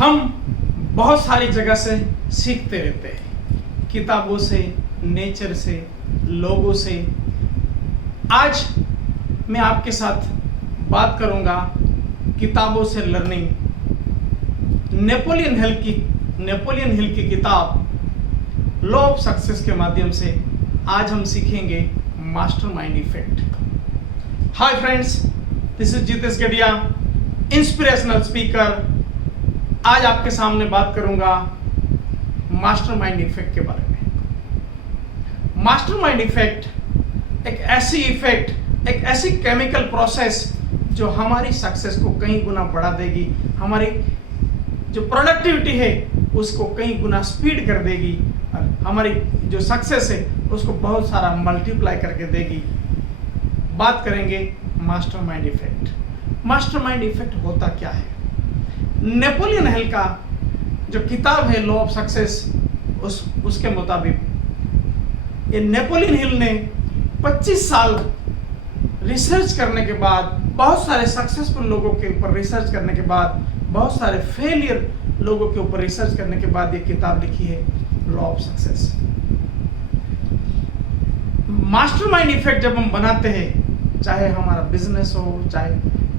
हम बहुत सारी जगह से सीखते रहते हैं, किताबों से, नेचर से, लोगों से। आज मैं आपके साथ बात करूंगा किताबों से लर्निंग। नेपोलियन हिल की किताब लॉ ऑफ सक्सेस के माध्यम से आज हम सीखेंगे mastermind effect. Hi friends, this is Jitesh Gadiya, inspirational speaker. आज आपके सामने बात करूंगा मास्टरमाइंड इफेक्ट के बारे में। मास्टरमाइंड इफेक्ट एक ऐसी केमिकल प्रोसेस जो हमारी सक्सेस को कई गुना बढ़ा देगी, हमारी जो प्रोडक्टिविटी है उसको कई गुना स्पीड कर देगी और हमारी जो सक्सेस है उसको बहुत सारा मल्टीप्लाई करके देगी। बात करेंगे मास्टरमाइंड इफेक्ट। मास्टरमाइंड इफेक्ट होता क्या है? नेपोलियन हिल का जो किताब है लॉ ऑफ सक्सेस, उसके मुताबिक ये नेपोलियन हिल ने 25 साल रिसर्च करने के बाद, बहुत सारे सक्सेसफुल लोगों के ऊपर रिसर्च करने के बाद, बहुत सारे फेलियर लोगों के ऊपर रिसर्च करने के बाद ये किताब लिखी है law of success. Mastermind effect जब हम बनाते हैं, चाहे हमारा बिजनेस हो, चाहे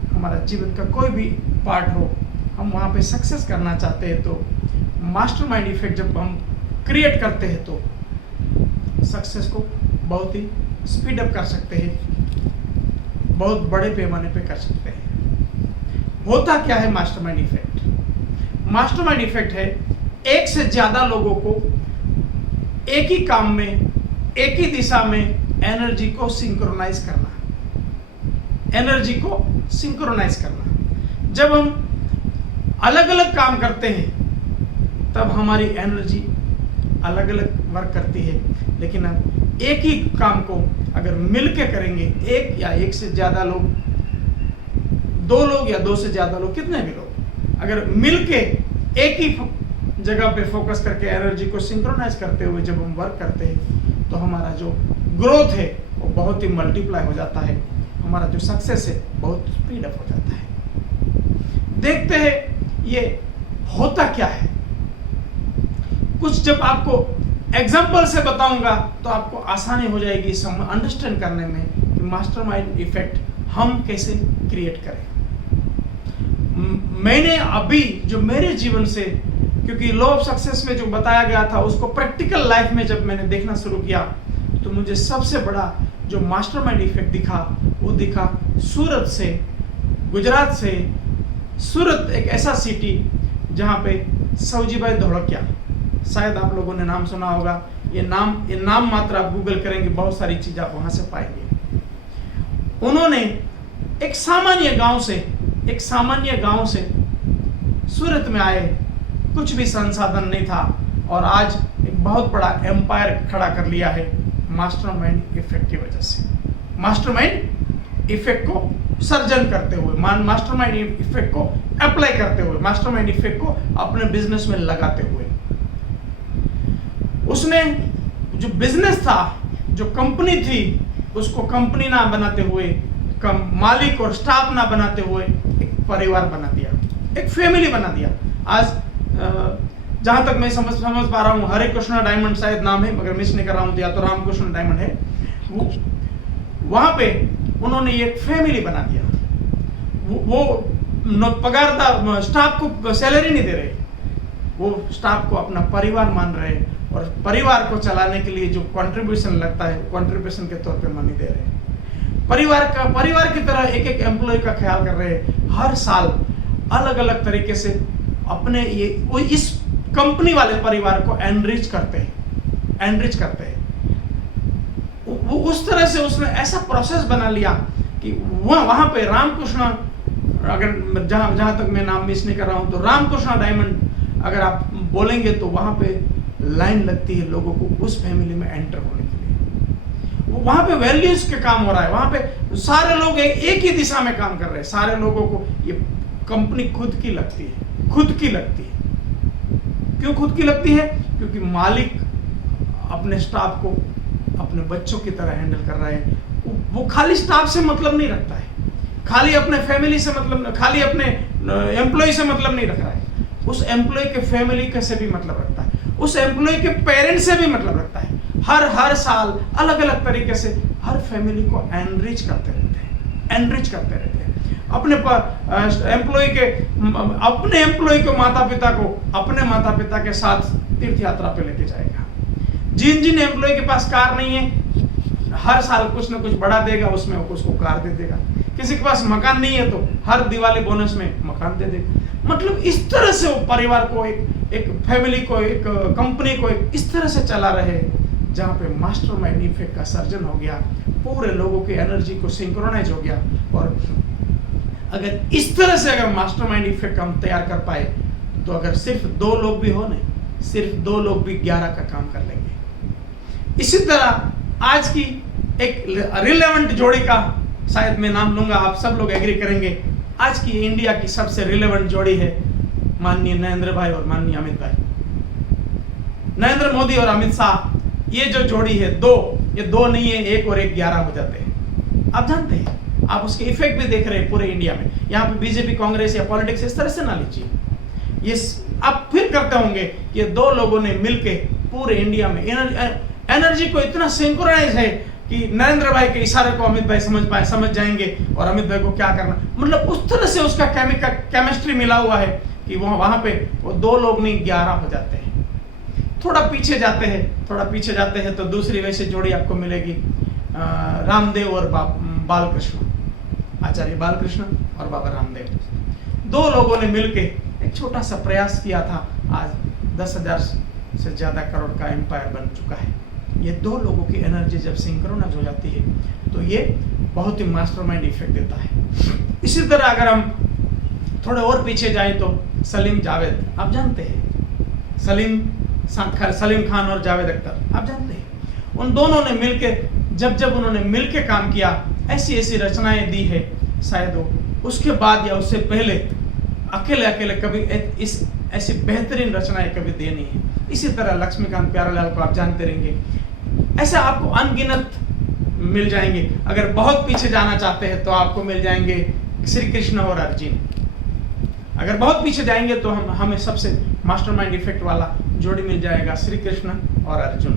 हमारा जीवन का कोई भी पार्ट हो, हम वहाँ पे सक्सेस करना चाहते हैं, तो मास्टरमाइंड इफेक्ट जब हम क्रिएट करते हैं तो सक्सेस को बहुत ही स्पीड अप कर सकते हैं, बहुत बड़े पैमाने पे कर सकते हैं। होता क्या है मास्टरमाइंड इफेक्ट? मास्टरमाइंड इफेक्ट है एक से ज्यादा लोगों को एक ही काम में, एक ही दिशा में एनर्जी को सिंक्रोनाइज करना। जब हम अलग अलग काम करते हैं तब हमारी एनर्जी अलग अलग वर्क करती है, लेकिन हम एक ही काम को अगर मिलके करेंगे, एक से ज्यादा लोग, 2 लोग या 2 से ज्यादा लोग, कितने भी लोग अगर मिलके एक ही जगह पे फोकस करके एनर्जी को सिंक्रोनाइज करते हुए जब हम वर्क करते हैं तो हमारा जो ग्रोथ है वो बहुत ही मल्टीप्लाई हो जाता है, हमारा जो सक्सेस है बहुत स्पीड अप हो जाता है। देखते हैं ये होता क्या है। कुछ जब आपको एग्जाम्पल से बताऊंगा तो आपको आसानी हो जाएगी अंडरस्टैंड करने में कि मास्टरमाइंड इफेक्ट हम कैसे क्रिएट करें। मैंने अभी जो मेरे जीवन से, क्योंकि लॉ ऑफ सक्सेस में जो बताया गया था उसको प्रैक्टिकल लाइफ में जब मैंने देखना शुरू किया तो मुझे सबसे बड़ा जो मास्टरमाइंड इफेक्ट दिखा वो दिखा सूरत से, गुजरात से। सूरत एक ऐसा सिटी जहाँ पे सौजीभाई धोड़किया, शायद आप लोगों ने नाम सुना होगा। ये नाम मात्र आप गूगल करेंगे, बहुत सारी चीज़ आप वहाँ से पाएंगे। उन्होंने एक सामान्य गांव से सूरत में आए, कुछ भी संसाधन नहीं था और आज एक बहुत बड़ा एम्पायर खड़ा कर लिया है मास्टरमाइंड इफेक्ट की वजह से। मास्टरमाइंड इफेक्ट को सर्जन करते हुए, मास्टरमाइंड इफेक्ट को अप्लाई करते हुए, मास्टरमाइंड इफेक्ट को अपने बिजनेस में लगाते हुए, उसने जो बिजनेस था, जो कंपनी थी, उसको कंपनी ना बनाते हुए, मालिक और स्टाफ ना बनाते हुए एक परिवार बना दिया, एक फैमिली बना दिया। आज जहां तक मैं समझ पा रहा हूँ, हरे कृष्णा डायमंड शायद नाम है, मगर मिस नहीं कर रहा हूँ, या तो रामकृष्ण डायमंड है। वहां पे उन्होंने एक फैमिली बना दिया। वो पगारदार स्टाफ को सैलरी नहीं दे रहे, वो स्टाफ को अपना परिवार मान रहे और परिवार को चलाने के लिए जो कंट्रीब्यूशन लगता है, कंट्रीब्यूशन के तौर पे मनी दे रहे हैं। परिवार की तरह एक एम्प्लॉय का ख्याल कर रहे हैं। हर साल अलग अलग तरीके से अपने इस कंपनी वाले परिवार को एनरिच करते हैं। वो उस तरह से उसने ऐसा प्रोसेस बना लिया कि वहां पे रामकृष्ण, अगर जहां तक मैं नाम मिस नहीं कर रहा हूं, तो रामकृष्ण डायमंड अगर आप बोलेंगे तो वहां पे लाइन लगती है लोगों को उस फैमिली में एंटर होने के लिए। वहां पे वैल्यूज के काम हो रहा है, वहां पे सारे लोग एक ही दिशा में काम कर रहे हैं। सारे लोगों को ये कंपनी खुद की लगती है। क्यों खुद की लगती है? क्योंकि मालिक अपने स्टाफ को अपने बच्चों की तरह हैंडल कर रहा है। वो खाली स्टाफ से मतलब नहीं रखता है, खाली अपने फैमिली से मतलब, खाली अपने एम्प्लॉय से मतलब नहीं रख रहा है। उस एम्प्लॉय के फैमिली के से भी मतलब रखता है, उस एम्प्लॉय के पेरेंट्स से भी मतलब रखता है। हर साल अलग अलग तरीके से हर फैमिली को एनरिच करते रहते हैं। अपने एम्प्लॉय को अपने माता पिता के साथ तीर्थ यात्रा पे लेके जाएगा। जिन एम्प्लॉय के पास कार नहीं है, हर साल कुछ ना कुछ बढ़ा देगा, उसमें उसको कार दे देगा। किसी के पास मकान नहीं है तो हर दिवाली बोनस में मकान दे देगा। मतलब इस तरह से वो परिवार को, एक फैमिली को, एक कंपनी को इस तरह से चला रहे, जहाँ पे मास्टरमाइंड इफेक्ट का सर्जन हो गया, पूरे लोगों की एनर्जी को सिंक्रोनाइज हो गया। और अगर इस तरह से अगर मास्टरमाइंड इफेक्ट हम तैयार कर पाए, तो अगर सिर्फ 2 लोग भी हो, नहीं सिर्फ 2 लोग भी 11 का काम कर लेंगे। इसी तरह आज की एक रिलेवेंट जोड़ी का शायद मैं नाम लूंगा, आप सब लोग एग्री करेंगे। आज की इंडिया की सबसे रिलेवेंट जोड़ी है माननीय नरेंद्र भाई और माननीय अमित भाई। नरेंद्र मोदी और अमित शाह, ये जो जोड़ी है, ये दो नहीं है, 1 और 1 11 हो जाते हैं। आप जानते हैं, आप उसके इफेक्ट भी देख रहे हैं पूरे इंडिया में। यहाँ पे बीजेपी, कांग्रेस या पॉलिटिक्स इस तरह से ना लीजिए। ये आप फिर करते होंगे कि ये 2 लोगों ने मिलके पूरे इंडिया में एनर्जी को इतना सिंक्रोनाइज है कि नरेंद्र भाई के इशारे को अमित भाई समझ जाएंगे और अमित भाई को क्या करना, मतलब उस तरह से उसका केमिस्ट्री मिला हुआ है कि वहां पे वो 2 लोग नहीं 11 हो जाते हैं। थोड़ा पीछे जाते हैं तो दूसरी वैसे जोड़ी आपको मिलेगी, रामदेव और बालकृष्ण, आचार्य बालकृष्ण और बाबा रामदेव। 2 लोगों ने मिलके एक छोटा सा प्रयास किया था, आज 10,000 से ज्यादा करोड़ का एम्पायर बन चुका है। ये 2 लोगों की एनर्जी जब सिंक्रोनाइज हो जाती है तो ये बहुत ही मास्टरमाइंड इफेक्ट देता है। इसी तरह अगर हम थोड़े और पीछे जाएं तो सलीम जावेद, आप जानते हैं, सलीम खान और जावेद अख्तर, आप जानते हैं। उन दोनों ने मिलके जब उन्होंने मिलके काम किया, ऐसी रचनाएं दी है, शायद वो उसके बाद या उससे पहले अकेले कभी ऐसी बेहतरीन रचनाएं कभी दी नहीं है। इसी तरह लक्ष्मीकांत प्यारेलाल को आप जानते रहेंगे। ऐसे आपको अनगिनत मिल जाएंगे। अगर बहुत पीछे जाना चाहते हैं तो आपको मिल जाएंगे श्री कृष्ण और अर्जुन। अगर बहुत पीछे जाएंगे तो हमें सबसे मास्टरमाइंड इफेक्ट वाला जोड़ी मिल जाएगा, श्री कृष्ण और अर्जुन।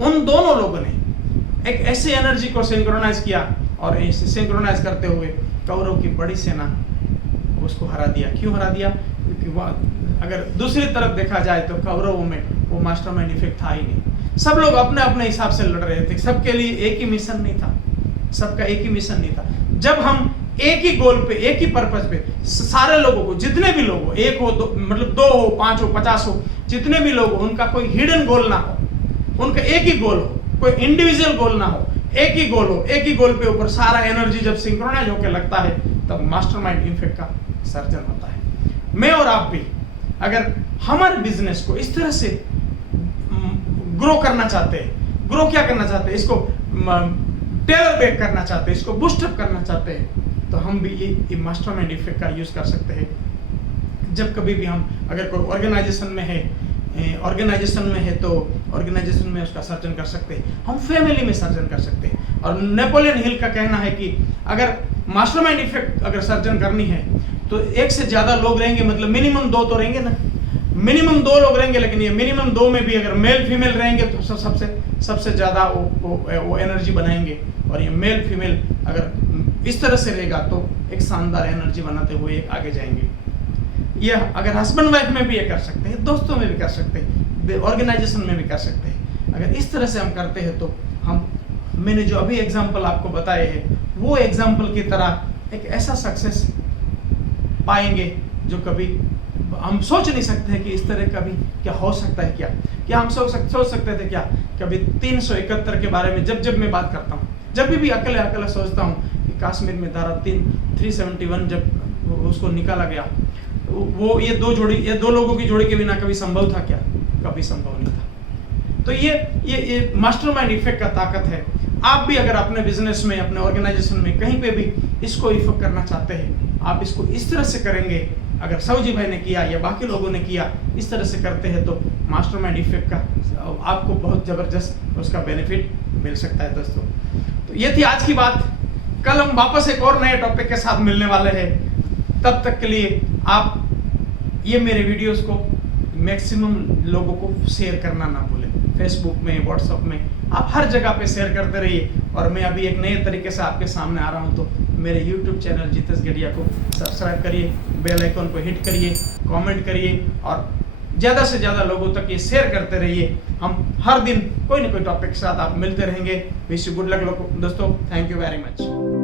उन दोनों लोगों ने एक ऐसी एनर्जी को सिंक्रोनाइज किया और इसे सिंक्रोनाइज करते हुए कौरव की बड़ी सेना उसको हरा दिया। क्यों हरा दिया? क्योंकि अगर दूसरी तरफ देखा जाए तो कौरवों में वो मास्टरमाइंड इफेक्ट था ही नहीं। सब लोग अपने अपने हिसाब से लड़ रहे थे, सबके लिए एक ही मिशन नहीं था, सबका एक ही मिशन नहीं था। जब हम एक ही गोल पे, एक ही पर्पस पे सारे लोगों को, जितने भी लोग हो, 1 हो, 2 मतलब 2 हो, 5 हो, 50 हो, जितने भी लोग हो, उनका कोई हिडन गोल ना हो, उनका एक ही गोल हो, कोई इंडिविजुअल गोल ना हो, एक ही गोल हो। एक ही गोल पे ऊपर सारा एनर्जी जब सिंक्रोनाइज होकर लगता है तब मास्टरमाइंड इफेक्ट का सर्जन होता है। मैं और आप भी अगर हमारे बिजनेस को इस तरह से ग्रो करना चाहते हैं, ग्रो क्या करना चाहते हैं, इसको टेलर मेक करना चाहते हैं, इसको बूस्टअप करना चाहते हैं, तो हम भी ये मास्टरमाइंड इफेक्ट का यूज कर सकते हैं। जब कभी भी हम अगर कोई ऑर्गेनाइजेशन में है तो ऑर्गेनाइजेशन में उसका सर्जन कर सकते हैं, हम फैमिली में सर्जन कर सकते हैं। और नेपोलियन हिल का कहना है कि अगर मास्टरमाइंड इफेक्ट अगर सर्जन करनी है तो 1 से ज्यादा लोग रहेंगे, मतलब मिनिमम 2 तो रहेंगे ना, मिनिमम 2 लोग रहेंगे। लेकिन ये मिनिमम 2 में भी अगर मेल फीमेल रहेंगे तो सबसे ज्यादा वो एनर्जी बनाएंगे। और ये मेल फीमेल अगर इस तरह से रहेगा तो एक शानदार एनर्जी बनाते हुए आगे जाएंगे। ये अगर हस्बैंड वाइफ में भी ये कर सकते हैं, दोस्तों में भी कर सकते हैं, ऑर्गेनाइजेशन में भी कर सकते हैं। अगर इस तरह से हम करते हैं तो मैंने जो अभी एग्जाम्पल आपको बताए हैं वो एग्जाम्पल की तरह एक ऐसा सक्सेस पाएंगे जो कभी हम सोच नहीं सकते हैं कि इस तरह का भी क्या हो सकता है। क्या हम सोच सकते थे क्या कभी 371 के बारे में? जब मैं बात करता हूँ, जब भी अकेले सोचता हूँ कि कश्मीर में धारा 371 जब उसको निकाला गया, वो ये 2 लोगों की जोड़ी के बिना कभी संभव था क्या? कभी संभव नहीं था। तो ये मास्टरमाइंड इफेक्ट का ताकत है। आप भी अगर अपने बिजनेस में, अपने ऑर्गेनाइजेशन में कहीं पे भी इसको इफेक्ट करना चाहते हैं, आप इसको इस तरह से करेंगे। अगर सऊजी भाई ने किया या बाकी लोगों ने किया, इस तरह से करते हैं तो मास्टरमाइंड इफेक्ट का आपको बहुत जबरदस्त उसका बेनिफिट मिल सकता है। दोस्तों, तो ये थी आज की बात। कल हम वापस एक और नए टॉपिक के साथ मिलने वाले हैं। तब तक के लिए आप ये मेरे वीडियोस को मैक्सिमम लोगों को शेयर करना ना भूलें, फेसबुक में, व्हाट्सएप में, आप हर जगह पे शेयर करते रहिए। और मैं अभी एक नए तरीके से आपके सामने आ रहा हूँ, तो मेरे यूट्यूब चैनल जितेश गढ़िया को सब्सक्राइब करिए, बेल आइकन को हिट करिए, कमेंट करिए और ज़्यादा से ज़्यादा लोगों तक ये शेयर करते रहिए। हम हर दिन कोई ना कोई टॉपिक के साथ आप मिलते रहेंगे। विश यू गुड लक दोस्तों, थैंक यू वेरी मच।